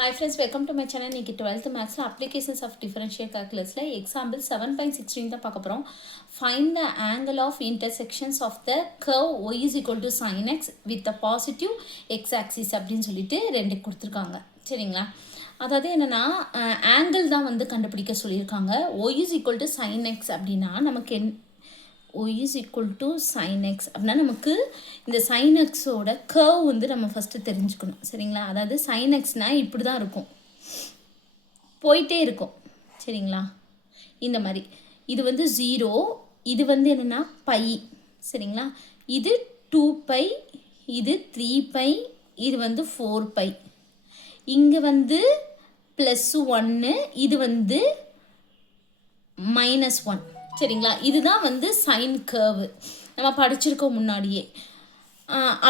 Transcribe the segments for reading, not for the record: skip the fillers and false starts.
Hi friends, welcome to my channel. இன்னைக்கு 12th Maths Applications of Differential Calculusல example 7.16 தான் பார்க்க போறோம். Find the angle of intersections of the curve y is equal to sin x with the positive x axis அப்படின்னு சொல்லிட்டு ரெண்டு கொடுத்துருக்காங்க. சரிங்களா? அதாவது என்னன்னா ஆங்கிள் தான் வந்து கண்டுபிடிக்க சொல்லியிருக்காங்க. y is equal to sin x அப்படின்னா நமக்கு y is equal to sin x அப்படின்னா நமக்கு இந்த sin x ஓட curve வந்து நம்ம ஃபஸ்ட்டு தெரிஞ்சுக்கணும். சரிங்களா? அதாவது sin xனா இப்படி தான் இருக்கும், போயிட்டே இருக்கும். சரிங்களா? இந்த மாதிரி இது வந்து 0, இது வந்து என்னென்னா பை. சரிங்களா? இது 2π, இது 3π, இது வந்து 4π. இங்கே வந்து +1, இது வந்து -1. சரிங்களா? இதுதான் வந்து சைன் கர்வு நம்ம படிச்சிருக்கோம் முன்னாடியே.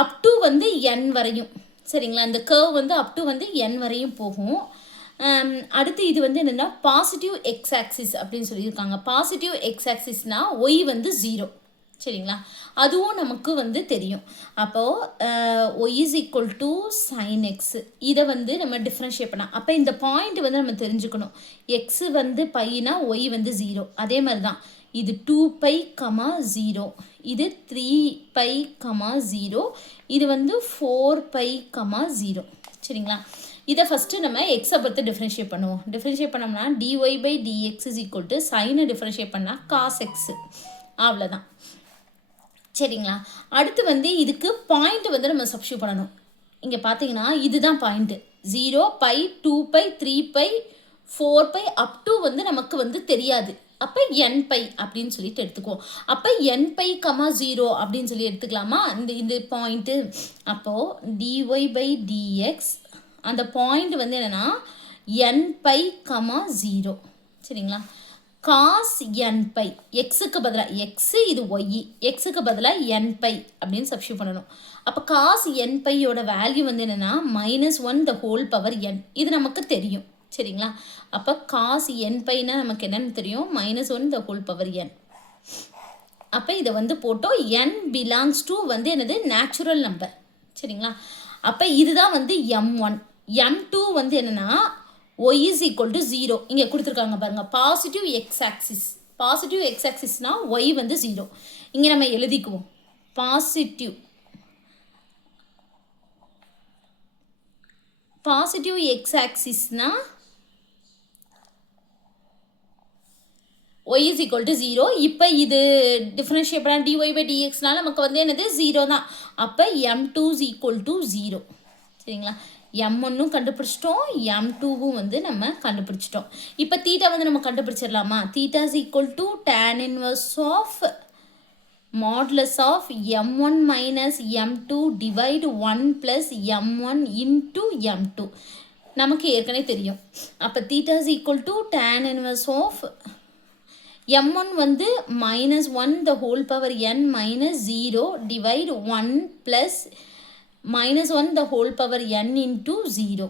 அப் டு வந்து n வரையும். சரிங்களா? இந்த கர்வ் வந்து அப் டு வந்து n வரையும் போகும். அடுத்து இது வந்து என்னென்னா பாசிட்டிவ் எக்ஸ் ஆக்சிஸ் அப்படின்னு சொல்லியிருக்காங்க. பாசிட்டிவ் எக்ஸ் ஆக்சிஸ்னால் ஒய் வந்து 0. சரிங்களா? அதுவும் நமக்கு வந்து தெரியும். அப்போது y is equal to sine x. இதை வந்து நம்ம டிஃப்ரென்ஷியேட் பண்ணலாம். அப்போ இந்த பாயிண்ட் வந்து நம்ம தெரிஞ்சுக்கணும். எக்ஸு வந்து பைனா ஒய் வந்து 0. அதே மாதிரி தான் இது 2π, 0, இது 3π, 0, இது வந்து 4π, 0. சரிங்களா? இதை ஃபஸ்ட்டு நம்ம எக்ஸை பொறுத்து டிஃப்ரென்ஷியேட் பண்ணுவோம். டிஃப்ரென்ஷியேட் பண்ணோம்னா dy/dx இஸ் ஈக்குவல் டு சைனை டிஃப்ரென்ஷியேட் பண்ணால் cos x. அவ்வளோதான். சரிங்களா? அடுத்து வந்து இதுக்கு பாயிண்ட் வந்து நம்ம சப்ஸ்டியூட் பண்ணணும். இங்கே பார்த்தீங்கன்னா இதுதான் பாயிண்ட்டு. 0π, 2π, 3π, 4π அப் டு வந்து நமக்கு வந்து தெரியாது. அப்போ nπ அப்படின்னு சொல்லிட்டு எடுத்துக்குவோம். அப்போ nπ, 0 அப்படின்னு சொல்லி எடுத்துக்கலாமா இந்த பாயிண்ட்டு? அப்போது dy/dx அந்த பாயிண்ட் வந்து என்னென்னா nπ, 0. சரிங்களா? cos nπ, எக்ஸுக்கு பதிலாக எக்ஸு, இது ஒய், எக்ஸுக்கு பதிலாக nπ அப்படின்னு சப்ஸ்டியூட் பண்ணணும். அப்போ cos nπயோட வேல்யூ வந்து என்னென்னா -1 the whole power n. இது நமக்கு தெரியும். சரிங்களா? அப்போ cos nπனா நமக்கு என்னென்னு தெரியும், -1 the whole power n. அப்போ இதை வந்து போட்டோம். n பிலாங்ஸ் டு வந்து என்னது நேச்சுரல் நம்பர். சரிங்களா? அப்போ இதுதான் வந்து m1. m2 வந்து என்னென்னா y is equal to 0. இங்கே கொடுத்துருக்காங்க பாருங்கள், positive X axis. Positive X ஆக்சிஸ்னால் y வந்து 0. இங்கே நம்ம எழுதிக்குவோம் பாசிட்டிவ் எக்ஸ் ஆக்சிஸ்னால் y is equal to 0. இப்போ இது டிஃப்ரென்ஷியேட் பண்ணால் dy/dxனால நமக்கு வந்து என்னது 0 தான். அப்போ m2 is equal to 0. சரிங்களா? m1ம் கண்டுபிடிச்சிட்டோம், m2வும் வந்து நம்ம கண்டுபிடிச்சிட்டோம். இப்போ தீட்டா வந்து நம்ம கண்டுபிடிச்சிடலாமா? Theta is equal to tan inverse of modulus of m1 minus m2 divide 1 plus m1 into m2. நமக்கு ஏற்கனவே தெரியும். அப்போ theta is equal to tan inverse of m1 வந்து -1 the whole power n minus 0 divide 1 plus -1 the whole power n into 0.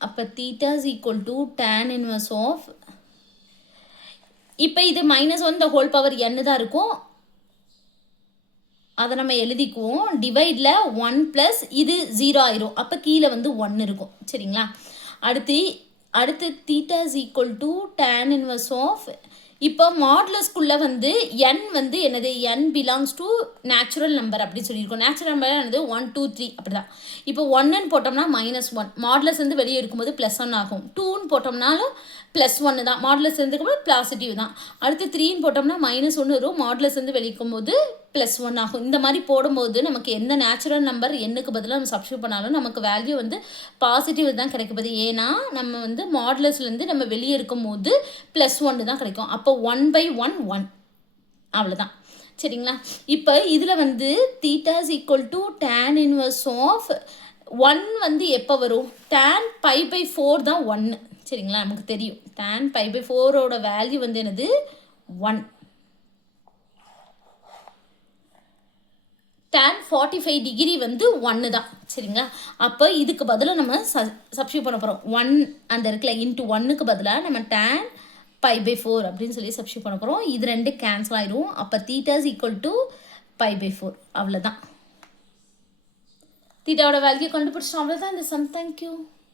அப்போ theta is equal to tan inverse of, இப்போ இது -1 the whole power n தான் இருக்கும். அதை நம்ம எழுதிக்குவோம். டிவைடில் 1 plus இது 0 ஆயிரும். அப்போ கீழே வந்து 1 இருக்கும். சரிங்களா? அடுத்து theta is equal to tan inverse of, இப்போ மாடுலஸ்குள்ளே வந்து n வந்து என்னது, n belongs to natural number அப்படி சொல்லியிருக்கோம். நேச்சுரல் நம்பர் என்னது 1 2 3 அப்படி தான். இப்போ 1ன்னு போட்டோம்னா -1, மாடுலஸ் வந்து வெளியே இருக்கும்போது +1 ஆகும். 2ன்னு போட்டோம்னாலும் +1 தான், மாடுலஸ் இருந்துக்கும்போது பாசிட்டிவ் தான். அடுத்து 3ன்னு போட்டோம்னா -1 வரும், மாடுலஸ் வந்து வெளிக்கும் போது +1 ஆகும். இந்த மாதிரி போடும்போது நமக்கு எந்த நேச்சுரல் நம்பர் எண்ணுக்கு பதிலாக நம்ம சப்ஸ்டியூட் பண்ணாலும் நமக்கு வேல்யூ வந்து பாசிட்டிவ் தான் கிடைக்குது. ஏன்னா நம்ம வந்து மாடுலஸ்லேருந்து நம்ம வெளியே இருக்கும்போது +1 தான் கிடைக்கும். அப்போ 1/1 1. அவ்வளோதான். சரிங்களா? இப்போ இதில் வந்து theta is equal to tan inverse of 1 வந்து எப்போ வரும், tan π/4 தான் 1. சரிங்களா? நமக்கு தெரியும் tan π/4ஓட வேல்யூ வந்து என்னது 1. tan 45 டிகிரி வந்து 1 தான். சரிங்களா? அப்போ இதுக்கு பதிலாக நம்ம சப்ஸ்டியூட் பண்ண போகிறோம். 1 அந்த இருக்குல்ல, இன்ட்டு 1க்கு பதிலாக நம்ம tan π/4 அப்படின்னு சொல்லி சப்ஸ்டியூட் பண்ண போகிறோம். இது ரெண்டு கேன்சல் ஆயிரும். அப்போ தீட்டா இஸ் ஈக்குவல் டு π/4. அவ்வளோதான். தீட்டாவோட வேல்யூ கண்டுபிடிச்சோம். அவ்வளோதான் இந்த சம். தேங்க்யூ.